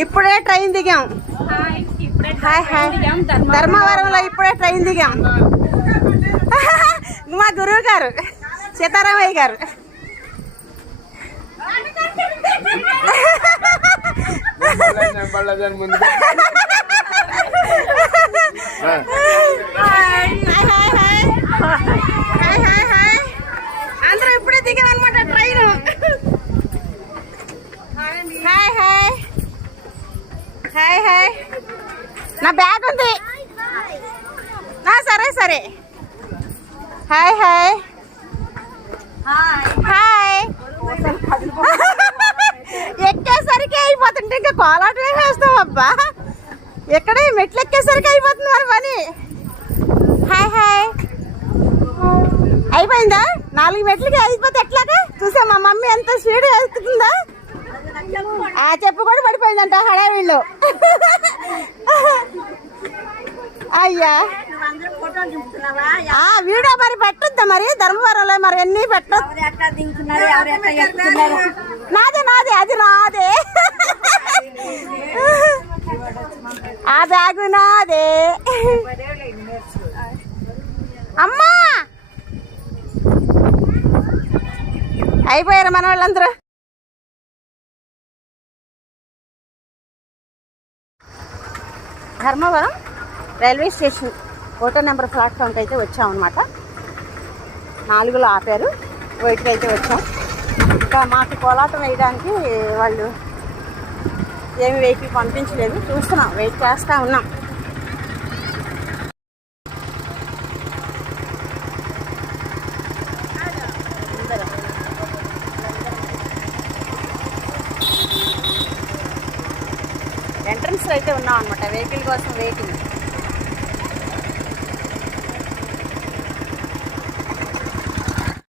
ఇప్పుడే ట్రైన్ దిగాం. Hi hi. ధర్మవరంలో ఇప్పుడే ట్రైన్ దిగాం. మా గురువు గారు సీతారామయ్య గారు. అందరూ ఇప్పుడే దిగాం అనమాట train. Hi hi hi hi. నా బ్యాగ్ ఉంది. సరే సరే. Hi hi hi. ఎక్కేసరికి అయిపోతుంటే ఇంకా కోలాటమే వేస్తాం అబ్బా. ఎక్కడ మెట్లు ఎక్కేసరికి అయిపోతుంది మరి పని. Hi hi. అయిపోయిందా? 4 మెట్లకి అయిపోతే ఎట్లాగా? చూసా మా మమ్మీ ఎంత స్పీడ్ వేస్తుందా. ఆ చెప్పు కూడా పడిపోయిందంట హడావిళ్ళు. అయ్యా వీడియో మరి పెట్టొద్దా మరి ధర్మవరంలో మరి ఎన్ని పెట్టొద్దు. నాదే నాదే అది నాదే. ఆ బ్యాగు నాదే. అమ్మా అయిపోయారు మన వాళ్ళందరూ. ధర్మవరం రైల్వే స్టేషన్ ఒకటో నెంబర్ ప్లాట్ఫామ్కి అయితే వచ్చామన్నమాట. 4లో ఆపారు. బయటకి అయితే వచ్చాం. ఇంకా మాకు కోలాటం వేయడానికి వాళ్ళు ఏమి వెహికల్ పంపించలేదు. చూస్తున్నాం, వెయిట్ చేస్తూ ఉన్నాం. ఎంట్రన్స్ అయితే ఉన్నాం అనమాట. వెహికల్ కోసం వెయిటింగ్.